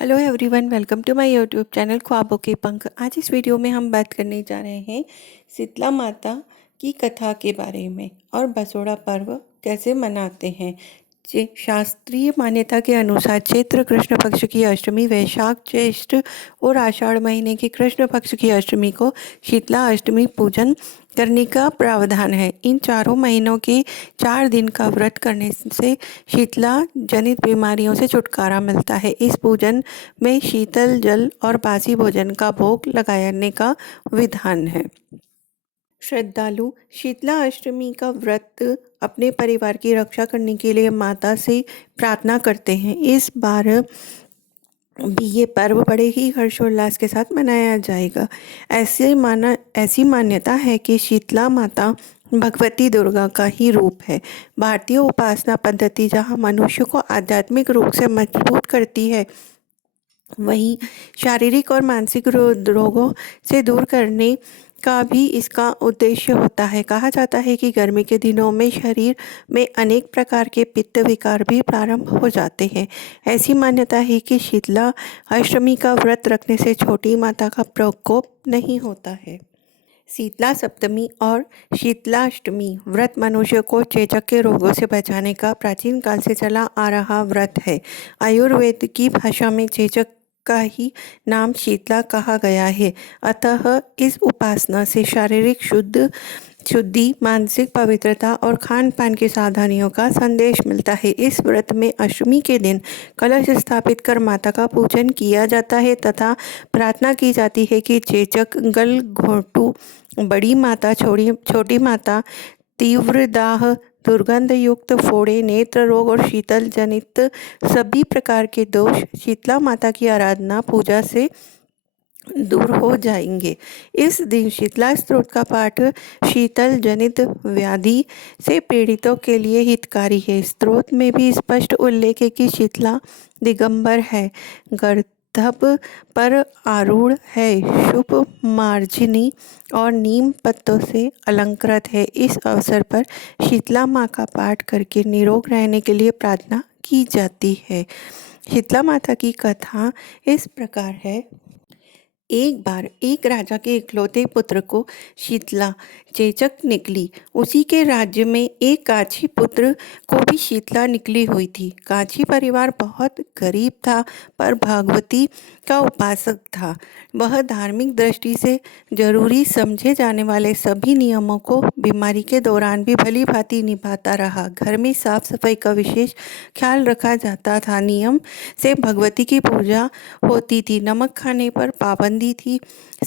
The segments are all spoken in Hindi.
Hello everyone, welcome to my YouTube channel ख्वाबों के पंख। आज इस वीडियो में हम बात करने जा रहे हैं शीतला माता की कथा के बारे में और बसोड़ा पर्व कैसे मनाते हैं। शास्त्रीय मान्यता के अनुसार चैत्र कृष्ण पक्ष की अष्टमी, वैशाख ज्येष्ठ और आषाढ़ महीने की कृष्ण पक्ष की अष्टमी को शीतला अष्टमी पूजन करने का प्रावधान है। इन चारों महीनों के 4 दिन का व्रत करने से शीतला जनित बीमारियों से छुटकारा मिलता है। इस पूजन में शीतल जल और बासी भोजन का भोग लगाने का विधान है। श्रद्धालु शीतला अष्टमी का व्रत अपने परिवार की रक्षा करने के लिए माता से प्रार्थना करते हैं। इस बार भी ये पर्व बड़े ही हर्षोल्लास के साथ मनाया जाएगा। ऐसी मान्यता है कि शीतला माता भगवती दुर्गा का ही रूप है। भारतीय उपासना पद्धति जहाँ मनुष्य को आध्यात्मिक रूप से मजबूत करती है, वहीं शारीरिक और मानसिक रोगों से दूर करने का भी इसका उद्देश्य होता है। कहा जाता है कि गर्मी के दिनों में शरीर में अनेक प्रकार के पित्त विकार भी प्रारंभ हो जाते हैं। ऐसी मान्यता है कि शीतला अष्टमी का व्रत रखने से छोटी माता का प्रकोप नहीं होता है। शीतला सप्तमी और शीतलाष्टमी व्रत मनुष्य को चेचक के रोगों से बचाने का प्राचीन काल से चला आ रहा व्रत है। आयुर्वेद की भाषा में चेचक का ही नाम शीतला कहा गया है। अतः इस उपासना से शारीरिक शुद्धि, मानसिक पवित्रता और खान पान की सावधानियों का संदेश मिलता है। इस व्रत में अष्टमी के दिन कलश स्थापित कर माता का पूजन किया जाता है तथा प्रार्थना की जाती है कि चेचक, गल घोटू, बड़ी माता, छोटी माता, तीव्र दाह, दुर्गंध युक्त फोड़े, नेत्र रोग और शीतल जनित सभी प्रकार के दोष शीतला माता की आराधना पूजा से दूर हो जाएंगे। इस दिन शीतला स्तोत्र का पाठ शीतल जनित व्याधि से पीड़ितों के लिए हितकारी है। स्तोत्र में भी स्पष्ट उल्लेख है कि शीतला दिगंबर है, गर्दभ पर आरूढ़ है, शुभ मार्जिनी और नीम पत्तों से अलंकृत है। इस अवसर पर शीतला माँ का पाठ करके निरोग रहने के लिए प्रार्थना की जाती है। शीतला माता की कथा इस प्रकार है। एक बार एक राजा के इकलौते पुत्र को शीतला चेचक निकली। उसी के राज्य में एक काछी पुत्र को भी शीतला निकली हुई थी। काछी परिवार बहुत गरीब था, पर भगवती का उपासक था। वह धार्मिक दृष्टि से जरूरी समझे जाने वाले सभी नियमों को बीमारी के दौरान भी भली भांति निभाता रहा। घर में साफ सफाई का विशेष ख्याल रखा जाता था। नियम से भगवती की पूजा होती थी। नमक खाने पर पाबंदी थी।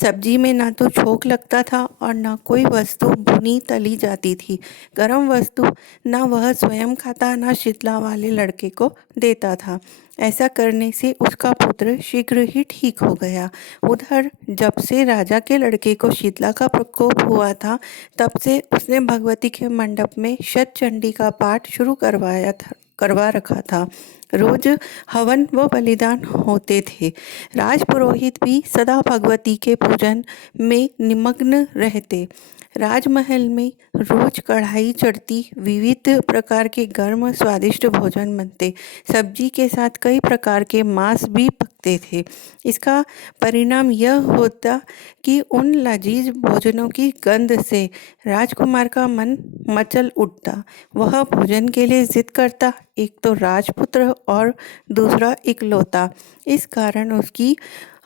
सब्जी में ना तो छोंक लगता था और ना कोई वस्तु भुनी तली जाती थी। गर्म वस्तु ना वह स्वयं खाता, ना शीतला वाले लड़के को देता था। ऐसा करने से उसका पुत्र शीघ्र ही ठीक हो गया। उधर जब से राजा के लड़के को शीतला का प्रकोप हुआ था, तब से उसने भगवती के मंडप में शतचंडी का पाठ शुरू करवा रखा था। रोज हवन व बलिदान होते थे। राजपुरोहित भी सदा भगवती के पूजन में निमग्न रहते। राजमहल में रोज कढ़ाई चढ़ती, विविध प्रकार के गर्म स्वादिष्ट भोजन बनते। सब्जी के साथ कई प्रकार के मांस भी पकते थे। इसका परिणाम यह होता कि उन लजीज भोजनों की गंध से राजकुमार का मन मचल उठता। वह भोजन के लिए जिद करता, एक तो राजपुत्र और दूसरा इकलौता। इस कारण उसकी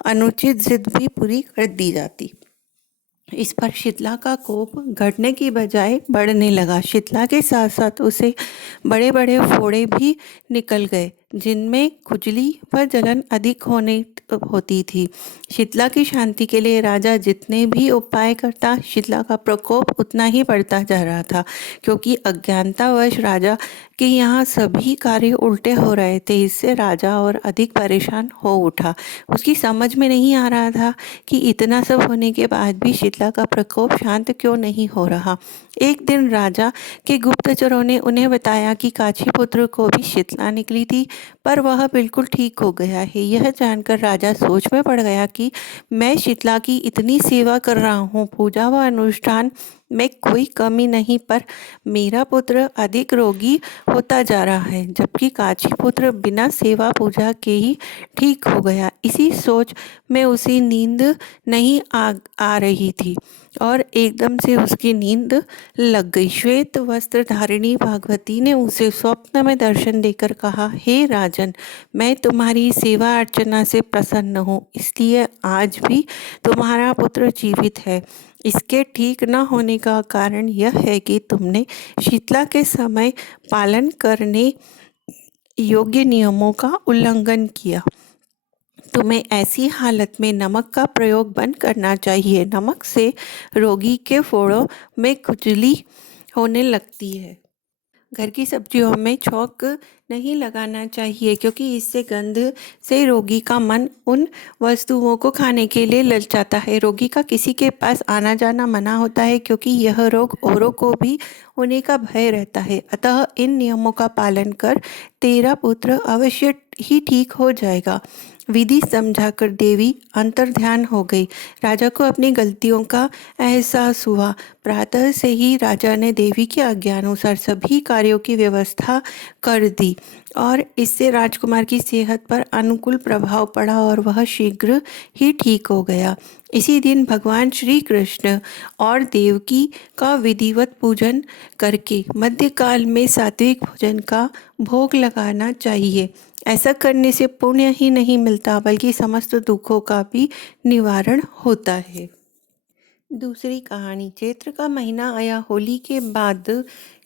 अनुचित जिद भी पूरी कर दी जाती। इस पर शीतला का कोप घटने की बजाय बढ़ने लगा। शीतला के साथ साथ उसे बड़े बड़े फोड़े भी निकल गए, जिनमें खुजली व जलन अधिक होती थी। शीतला की शांति के लिए राजा जितने भी उपाय करता, शीतला का प्रकोप उतना ही बढ़ता जा रहा था। क्योंकि अज्ञानतावश राजा के यहाँ सभी कार्य उल्टे हो रहे थे, इससे राजा और अधिक परेशान हो उठा। उसकी समझ में नहीं आ रहा था कि इतना सब होने के बाद भी शीतला का प्रकोप शांत क्यों नहीं हो रहा। एक दिन राजा के गुप्तचरों ने उन्हें बताया कि काछी पुत्र को भी शीतला निकली थी, पर वह बिल्कुल ठीक हो गया है। यह जानकर राजा सोच में पड़ गया कि मैं शीतला की इतनी सेवा कर रहा हूँ, पूजा व अनुष्ठान में कोई कमी नहीं, पर मेरा पुत्र अधिक रोगी होता जा रहा है, जबकि काची पुत्र बिना सेवा पूजा के ही ठीक हो गया। इसी सोच में उसे नींद नहीं आ रही थी और एकदम से उसकी नींद लग गई। श्वेत वस्त्र धारिणी भागवती ने उसे स्वप्न में दर्शन देकर कहा, हे राजन, मैं तुम्हारी सेवा अर्चना से प्रसन्न हूँ, इसलिए आज भी तुम्हारा पुत्र जीवित है। इसके ठीक न होने का कारण यह है कि तुमने शीतला के समय पालन करने योग्य नियमों का उल्लंघन किया। तुम्हें ऐसी हालत में नमक का प्रयोग बंद करना चाहिए। नमक से रोगी के फोड़ों में खुजली होने लगती है। घर की सब्जियों में छौंक नहीं लगाना चाहिए, क्योंकि इससे गंध से रोगी का मन उन वस्तुओं को खाने के लिए ललचाता है। रोगी का किसी के पास आना जाना मना होता है, क्योंकि यह रोग औरों को भी होने का भय रहता है। अतः इन नियमों का पालन कर तेरा पुत्र अवश्य ही ठीक हो जाएगा। विधि समझाकर देवी अंतर्ध्यान हो गई। राजा को अपनी गलतियों का एहसास हुआ। प्रातः से ही राजा ने देवी के आज्ञानुसार सभी कार्यों की व्यवस्था कर दी और इससे राजकुमार की सेहत पर अनुकूल प्रभाव पड़ा और वह शीघ्र ही ठीक हो गया। इसी दिन भगवान श्री कृष्ण और देवकी का विधिवत पूजन करके मध्यकाल में सात्विक भोजन का भोग लगाना चाहिए। ऐसा करने से पुण्य ही नहीं मिलता, बल्कि समस्त दुखों का भी निवारण होता है। दूसरी कहानी। चैत्र का महीना आया। होली के बाद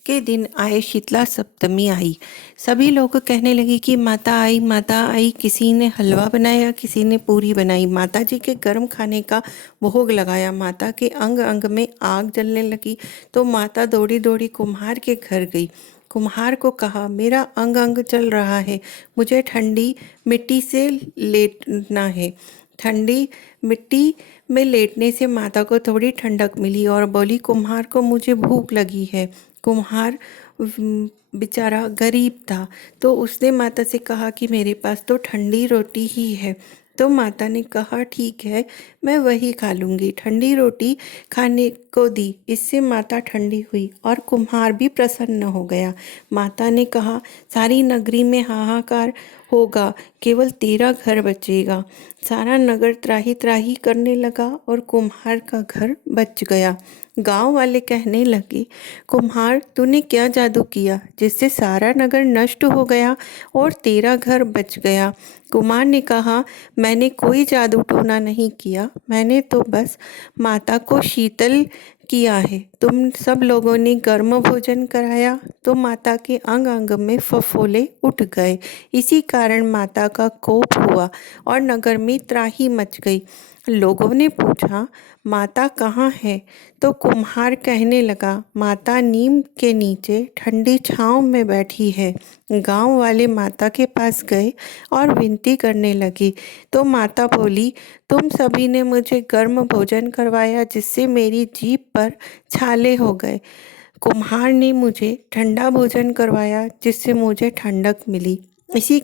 के दिन आए शीतला सप्तमी आई। सभी लोग कहने लगे कि माता आई, माता आई। किसी ने हलवा बनाया, किसी ने पूरी बनाई। माता जी के गर्म खाने का भोग लगाया। माता के अंग अंग में आग जलने लगी तो माता दौड़ी दौड़ी कुम्हार के घर गई। कुम्हार को कहा, मेरा अंग अंग जल रहा है, मुझे ठंडी मिट्टी से लेटना है। ठंडी मिट्टी में लेटने से माता को थोड़ी ठंडक मिली और बोली, कुम्हार को मुझे भूख लगी है। कुम्हार बेचारा गरीब था, तो उसने माता से कहा कि मेरे पास तो ठंडी रोटी ही है। तो माता ने कहा, ठीक है, मैं वही खा लूँगी। ठंडी रोटी खाने को दी। इससे माता ठंडी हुई और कुम्हार भी प्रसन्न हो गया। माता ने कहा, सारी नगरी में हाहाकार होगा, केवल तेरा घर बचेगा। सारा नगर त्राही त्राही करने लगा और कुम्हार का घर बच गया। गांव वाले कहने लगे, कुम्हार, तूने क्या जादू किया जिससे सारा नगर नष्ट हो गया और तेरा घर बच गया? कुम्हार ने कहा, मैंने कोई जादू टोना नहीं किया, मैंने तो बस माता को शीतल किया है। तुम सब लोगों ने गर्म भोजन कराया तो माता के अंग अंग में फफोले उठ गए। इसी कारण माता का कोप हुआ और नगर में त्राही मच गई। लोगों ने पूछा, माता कहाँ है? तो कुम्हार कहने लगा, माता नीम के नीचे ठंडी छांव में बैठी है। गांव वाले माता के पास गए और विनती करने लगे तो माता बोली, तुम सभी ने मुझे गर्म भोजन करवाया जिससे मेरी जीभ पर छाले हो गए। कुम्हार ने मुझे ठंडा भोजन करवाया जिससे मुझे ठंडक मिली। इसी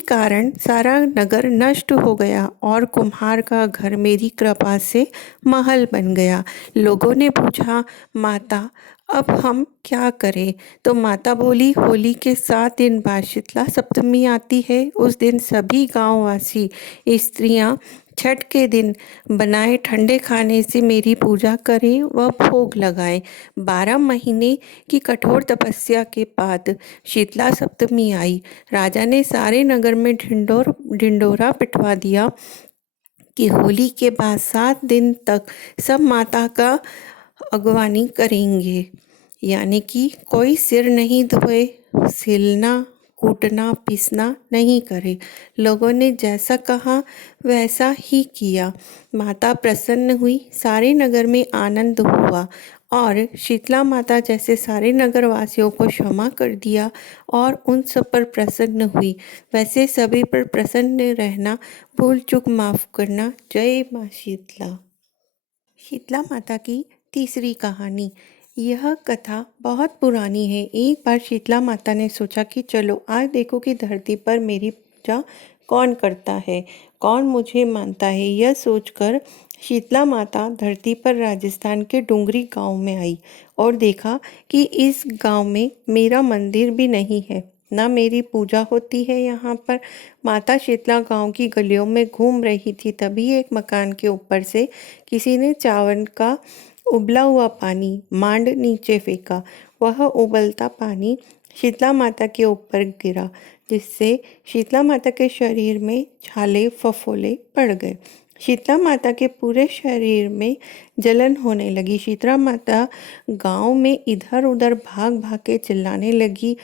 कारण सारा नगर नष्ट हो गया और कुम्हार का घर मेरी कृपा से महल बन गया। लोगों ने पूछा, माता अब हम क्या करें? तो माता बोली, होली के 7 दिन बाद शीतला सप्तमी आती है। उस दिन सभी गांववासी स्त्रियां छठ के दिन बनाए ठंडे खाने से मेरी पूजा करें व भोग लगाएं। 12 महीने की कठोर तपस्या के बाद शीतला सप्तमी आई। राजा ने सारे नगर में ढिंडोरा पिटवा दिया कि होली के बाद 7 दिन तक सब माता का अगवानी करेंगे, यानी कि कोई सिर नहीं धोए, सिलना कूटना पीसना नहीं करे। लोगों ने जैसा कहा वैसा ही किया। माता प्रसन्न हुई, सारे नगर में आनंद हुआ और शीतला माता जैसे सारे नगर वासियों को क्षमा कर दिया और उन सब पर प्रसन्न हुई, वैसे सभी पर प्रसन्न रहना, भूल चूक माफ करना। जय माँ शीतला। शीतला माता की तीसरी कहानी। यह कथा बहुत पुरानी है। एक बार शीतला माता ने सोचा कि चलो आज देखो कि धरती पर मेरी पूजा कौन करता है, कौन मुझे मानता है। यह सोचकर शीतला माता धरती पर राजस्थान के डुंगरी गांव में आई और देखा कि इस गांव में मेरा मंदिर भी नहीं है, ना मेरी पूजा होती है यहाँ पर। माता शीतला गांव की गलियों में घूम रही थी, तभी एक मकान के ऊपर से किसी ने चावल का उबला हुआ पानी मांड नीचे फेंका। वह उबलता पानी शीतला माता के ऊपर गिरा, जिससे शीतला माता के शरीर में छाले फफोले पड़ गए। शीतला माता के पूरे शरीर में जलन होने लगी। शीतला माता गांव में इधर उधर भाग भाग के चिल्लाने लगी,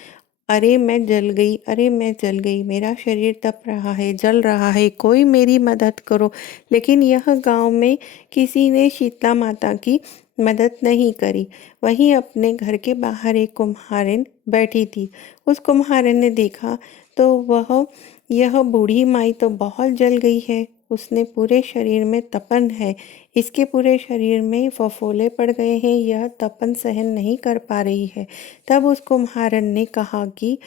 अरे मैं जल गई, अरे मैं जल गई, मेरा शरीर तप रहा है, जल रहा है, कोई मेरी मदद करो। लेकिन यह गांव में किसी ने शीतला माता की मदद नहीं करी। वहीं अपने घर के बाहर एक कुम्हारिन बैठी थी। उस कुम्हारिन ने देखा तो वह यह बूढ़ी माई तो बहुत जल गई है, उसने पूरे शरीर में तपन है, इसके पूरे शरीर में फफोले पड़ गए हैं, यह तपन सहन नहीं कर पा रही है। तब उस कुम्हारन ने कहा कि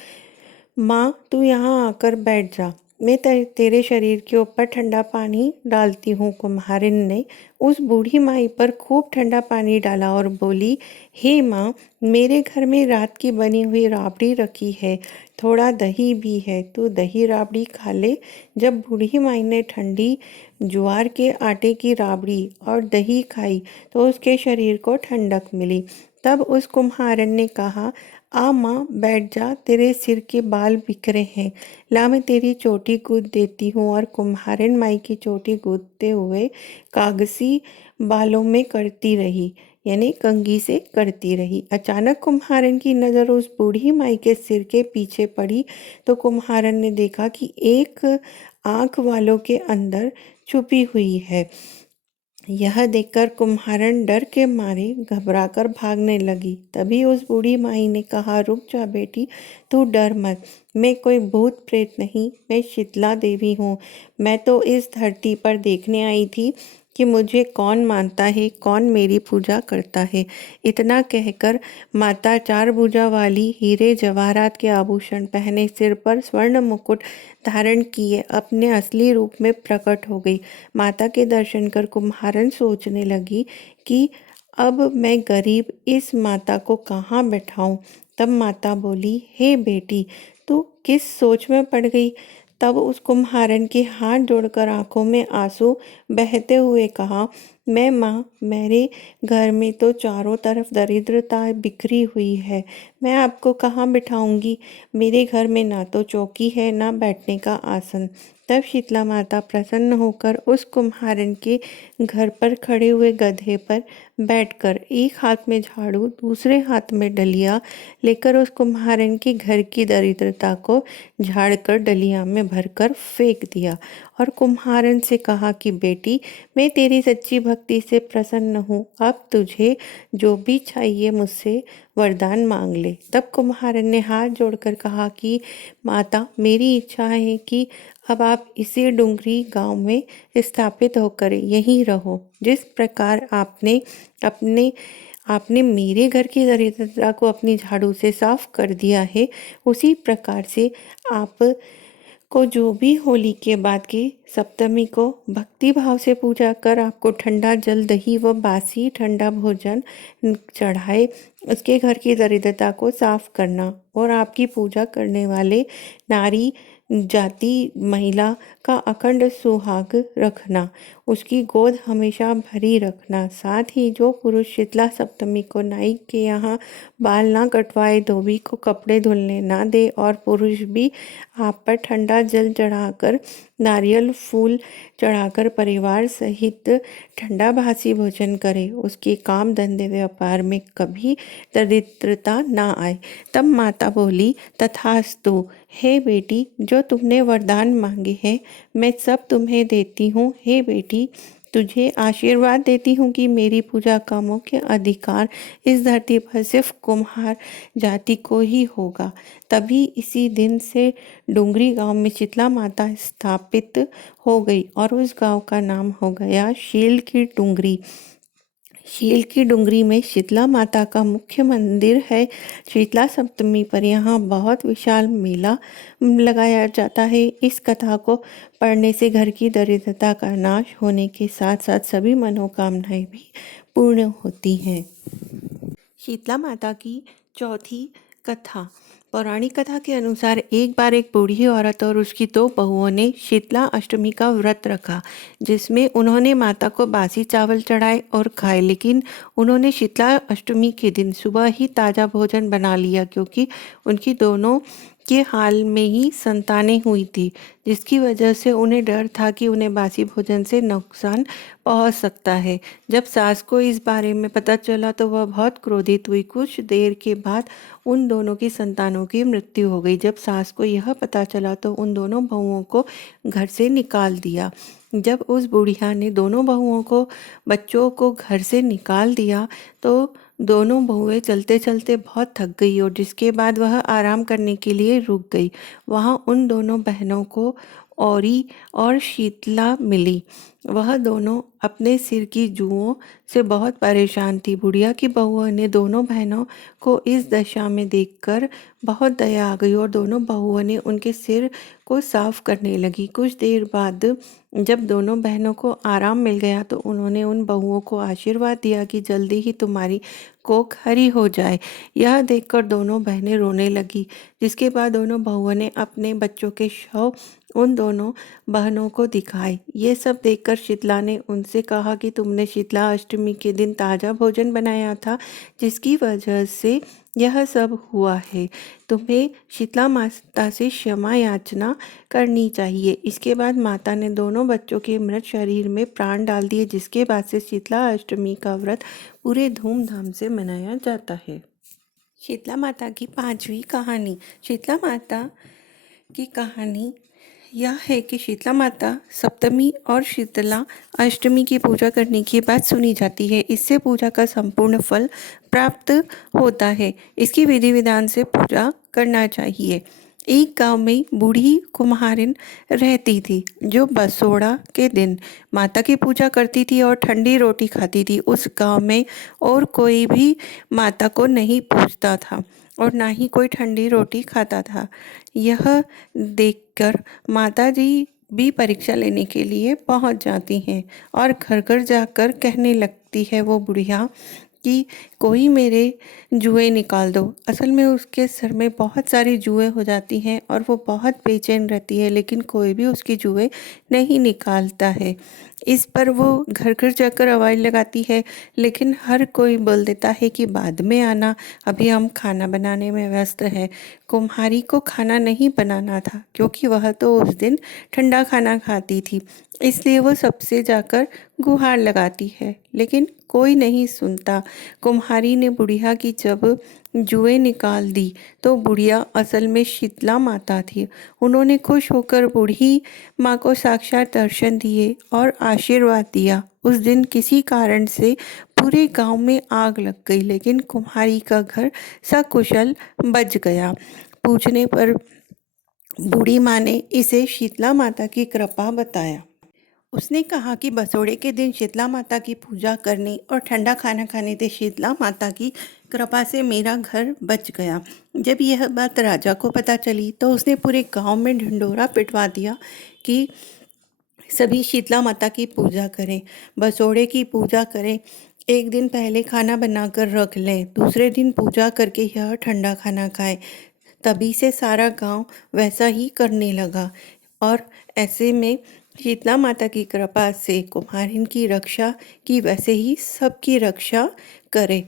माँ तू यहाँ आकर बैठ जा, मैं तेरे शरीर के ऊपर ठंडा पानी डालती हूँ। कुम्हारिन ने उस बूढ़ी माई पर खूब ठंडा पानी डाला और बोली, हे माँ, मेरे घर में रात की बनी हुई राबड़ी रखी है, थोड़ा दही भी है, तू दही राबड़ी खा ले। जब बूढ़ी माई ने ठंडी ज्वार के आटे की राबड़ी और दही खाई तो उसके शरीर को ठंडक मिली। तब उस कुम्हारन ने कहा, आ माँ बैठ जा, तेरे सिर के बाल बिखरे हैं, ला मैं तेरी चोटी गूंथ देती हूँ। और कुम्हारिन माई की चोटी गूंथते हुए कागसी बालों में करती रही, यानी कंघी से करती रही। अचानक कुम्हारन की नज़र उस बूढ़ी माई के सिर के पीछे पड़ी तो कुम्हारन ने देखा कि एक आँख वालों के अंदर छुपी हुई है। यह देखकर कुम्हारन डर के मारे घबराकर भागने लगी। तभी उस बूढ़ी माई ने कहा, रुक जा बेटी, तू डर मत, मैं कोई भूत प्रेत नहीं, मैं शीतला देवी हूँ। मैं तो इस धरती पर देखने आई थी कि मुझे कौन मानता है, कौन मेरी पूजा करता है। इतना कहकर माता चार भुजा वाली हीरे जवाहरात के आभूषण पहने, सिर पर स्वर्ण मुकुट धारण किए अपने असली रूप में प्रकट हो गई। माता के दर्शन कर कुम्हारन सोचने लगी कि अब मैं गरीब इस माता को कहाँ बैठाऊं। तब माता बोली, हे बेटी, तू किस सोच में पड़ गई। तब उस कुम्हारन के हाथ जोड़कर आंखों में आंसू बहते हुए कहा, मैं माँ, मेरे घर में तो चारों तरफ दरिद्रता बिखरी हुई है, मैं आपको कहाँ बिठाऊंगी। मेरे घर में ना तो चौकी है, ना बैठने का आसन। तब शीतला माता प्रसन्न होकर उस कुम्हारन के घर पर खड़े हुए गधे पर बैठकर एक हाथ में झाड़ू दूसरे हाथ में डलिया लेकर उस कुम्हारन के घर की दरिद्रता को झाड़कर डलिया में भरकर फेंक दिया और कुम्हारन से कहा कि बेटी, मैं तेरी सच्ची भक्ति से प्रसन्न हूँ, अब तुझे जो भी चाहिए मुझसे वरदान मांग ले। तब कुम्हारन ने हाथ जोड़कर कहा कि माता, मेरी इच्छा है कि अब आप इसी डुंगरी गांव में स्थापित होकर यहीं रहो। जिस प्रकार आपने मेरे घर की दरिद्रता को अपनी झाड़ू से साफ कर दिया है, उसी प्रकार से आप को जो भी होली के बाद की सप्तमी को भक्ति भाव से पूजा कर आपको ठंडा जल, दही व बासी ठंडा भोजन चढ़ाए, उसके घर की दरिद्रता को साफ करना और आपकी पूजा करने वाले नारी जाति महिला का अखंड सुहाग रखना, उसकी गोद हमेशा भरी रखना। साथ ही जो पुरुष शीतला सप्तमी को नाई के यहाँ बाल ना कटवाए, धोबी को कपड़े धुलने ना दे और पुरुष भी आप पर ठंडा जल चढ़ाकर, नारियल फूल चढ़ाकर परिवार सहित ठंडा भासी भोजन करे, उसके काम धंधे व्यापार में कभी दरिद्रता ना आए। तब माता बोली, तथास्तु, हे बेटी, जो तुमने वरदान मांगे हैं मैं सब तुम्हें देती हूँ। हे बेटी, तुझे आशीर्वाद देती हूँ कि मेरी पूजा का मुख्य अधिकार इस धरती पर सिर्फ कुम्हार जाति को ही होगा। तभी इसी दिन से डुंगरी गांव में शीतला माता स्थापित हो गई और उस गांव का नाम हो गया शील की डुंगरी। शील की डुंगरी में शीतला माता का मुख्य मंदिर है। शीतला सप्तमी पर यहाँ बहुत विशाल मेला लगाया जाता है। इस कथा को पढ़ने से घर की दरिद्रता का नाश होने के साथ साथ सभी मनोकामनाएं भी पूर्ण होती हैं। शीतला माता की चौथी कथा। पौराणिक कथा के अनुसार एक बार एक बूढ़ी औरत और उसकी दो बहुओं ने शीतला अष्टमी का व्रत रखा, जिसमें उन्होंने माता को बासी चावल चढ़ाए और खाए। लेकिन उन्होंने शीतला अष्टमी के दिन सुबह ही ताज़ा भोजन बना लिया, क्योंकि उनकी दोनों के हाल में ही संतानें हुई थी, जिसकी वजह से उन्हें डर था कि उन्हें बासी भोजन से नुकसान पहुंच सकता है। जब सास को इस बारे में पता चला तो वह बहुत क्रोधित हुई। कुछ देर के बाद उन दोनों की संतानों की मृत्यु हो गई। जब सास को यह पता चला तो उन दोनों बहुओं को घर से निकाल दिया। जब उस बुढ़िया ने दोनों बहुओं को बच्चों को घर से निकाल दिया तो दोनों बहुएं चलते चलते बहुत थक गई और जिसके बाद वह आराम करने के लिए रुक गई। वहाँ उन दोनों बहनों को औरी और शीतला मिली। वह दोनों अपने सिर की जुओं से बहुत परेशान थी। बुढ़िया की बहुओं ने दोनों बहनों को इस दशा में देखकर बहुत दया आ गई और दोनों बहुओं ने उनके सिर को साफ करने लगी। कुछ देर बाद जब दोनों बहनों को आराम मिल गया तो उन्होंने उन बहुओं को आशीर्वाद दिया कि जल्दी ही तुम्हारी कोख हरी हो जाए। यह देखकर दोनों बहनें रोने लगी, जिसके बाद दोनों बहुओं ने अपने बच्चों के शव उन दोनों बहनों को दिखाए। ये सब देखकर शीतला ने उनसे कहा कि तुमने शीतला अष्टमी के दिन ताज़ा भोजन बनाया था, जिसकी वजह से यह सब हुआ है। तुम्हें शीतला माता से क्षमा याचना करनी चाहिए। इसके बाद माता ने दोनों बच्चों के मृत शरीर में प्राण डाल दिए, जिसके बाद से शीतला अष्टमी का व्रत पूरे धूमधाम से मनाया जाता है। शीतला माता की पांचवी कहानी। शीतला माता की कहानी यह है कि शीतला माता सप्तमी और शीतला अष्टमी की पूजा करने की बात सुनी जाती है। इससे पूजा का संपूर्ण फल प्राप्त होता है। इसकी विधि विधान से पूजा करना चाहिए। एक गांव में बूढ़ी कुम्हारिन रहती थी, जो बसोड़ा के दिन माता की पूजा करती थी और ठंडी रोटी खाती थी। उस गांव में और कोई भी माता को नहीं पूजता था और ना ही कोई ठंडी रोटी खाता था। यह देखकर माता जी भी परीक्षा लेने के लिए पहुंच जाती हैं और घर घर जाकर कहने लगती है वो बुढ़िया कि कोई मेरे जुए निकाल दो। असल में उसके सर में बहुत सारी जुए हो जाती हैं और वो बहुत बेचैन रहती है, लेकिन कोई भी उसकी जुए नहीं निकालता है। इस पर वो घर घर जाकर आवाज़ लगाती है, लेकिन हर कोई बोल देता है कि बाद में आना, अभी हम खाना बनाने में व्यस्त हैं। कुम्हारी को खाना नहीं बनाना था, क्योंकि वह तो उस दिन ठंडा खाना खाती थी। इसलिए वो सबसे जाकर गुहार लगाती है, लेकिन कोई नहीं सुनता। कुम्हारी ने बुढ़िया की जब जुएं निकाल दी तो बुढ़िया असल में शीतला माता थी। उन्होंने खुश होकर बूढ़ी माँ को साक्षात दर्शन दिए और आशीर्वाद दिया। उस दिन किसी कारण से पूरे गांव में आग लग गई, लेकिन कुम्हारी का घर सकुशल बच गया। पूछने पर बूढ़ी माँ ने इसे शीतला माता की कृपा बताया। उसने कहा कि बसोड़े के दिन शीतला माता की पूजा करने और ठंडा खाना खाने से शीतला माता की कृपा से मेरा घर बच गया। जब यह बात राजा को पता चली तो उसने पूरे गांव में ढिंढोरा पिटवा दिया कि सभी शीतला माता की पूजा करें, बसोड़े की पूजा करें। एक दिन पहले खाना बनाकर रख लें, दूसरे दिन पूजा करके यह ठंडा खाना खाएं। तभी से सारा गांव वैसा ही करने लगा और ऐसे में शीतला माता की कृपा से कुम्हारिन की रक्षा की, वैसे ही सबकी रक्षा करे।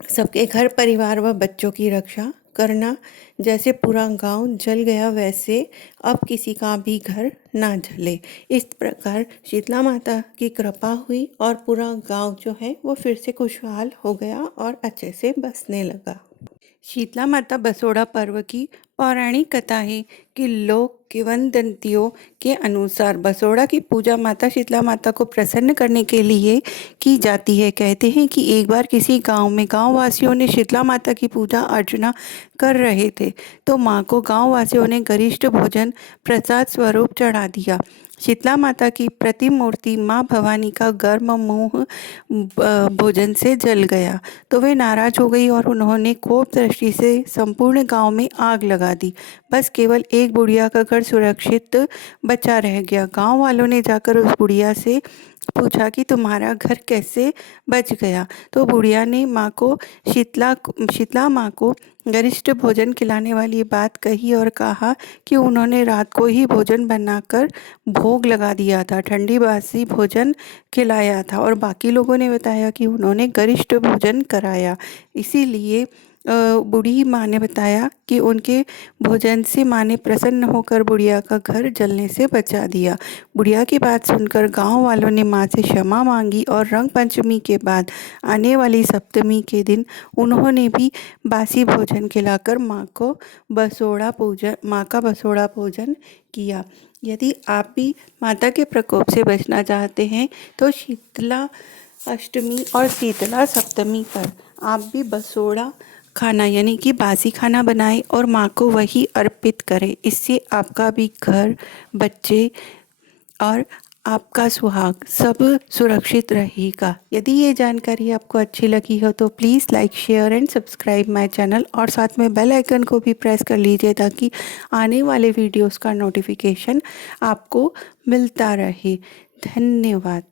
सबके घर परिवार व बच्चों की रक्षा करना। जैसे पूरा गांव जल गया, वैसे अब किसी का भी घर ना जले। इस प्रकार शीतला माता की कृपा हुई और पूरा गांव जो है वो फिर से खुशहाल हो गया और अच्छे से बसने लगा। शीतला माता बसोड़ा पर्व की पौराणिक कथा है कि लोक किंवदंतियों के अनुसार बसोड़ा की पूजा माता शीतला माता को प्रसन्न करने के लिए की जाती है। कहते हैं कि एक बार किसी गांव में गांव वासियों ने शीतला माता की पूजा अर्चना कर रहे थे, तो मां को गांव वासियों ने गरिष्ठ भोजन प्रसाद स्वरूप चढ़ा दिया। शीतला माता की प्रतिमूर्ति मां भवानी का गर्म मुंह भोजन से जल गया, तो वे नाराज हो गई और उन्होंने कोप दृष्टि से संपूर्ण गांव में आग लगा दी। बस केवल एक बुढ़िया का घर सुरक्षित बचा रह गया। गांव वालों ने जाकर उस बुढ़िया से पूछा कि तुम्हारा घर कैसे बच गया। तो बुढ़िया ने माँ को शीतला माँ को गरिष्ठ भोजन खिलाने वाली बात कही और कहा कि उन्होंने रात को ही भोजन बनाकर भोग लगा दिया था, ठंडी बासी भोजन खिलाया था, और बाकी लोगों ने बताया कि उन्होंने गरिष्ठ भोजन कराया। इसीलिए बूढ़ी माँ ने बताया कि उनके भोजन से माँ ने प्रसन्न होकर बुढ़िया का घर जलने से बचा दिया। बुढ़िया की बात सुनकर गांव वालों ने माँ से क्षमा मांगी और रंग पंचमी के बाद आने वाली सप्तमी के दिन उन्होंने भी बासी भोजन खिलाकर माँ का बसोड़ा पूजन किया। यदि आप भी माता के प्रकोप से बचना चाहते हैं तो शीतला अष्टमी और शीतला सप्तमी पर आप भी बसोड़ा खाना यानी कि बासी खाना बनाएं और माँ को वही अर्पित करें। इससे आपका भी घर, बच्चे और आपका सुहाग सब सुरक्षित रहेगा। यदि ये जानकारी आपको अच्छी लगी हो तो please like, share and subscribe my channel, और साथ में बेल आइकन को भी प्रेस कर लीजिए ताकि आने वाले वीडियोस का नोटिफिकेशन आपको मिलता रहे। धन्यवाद।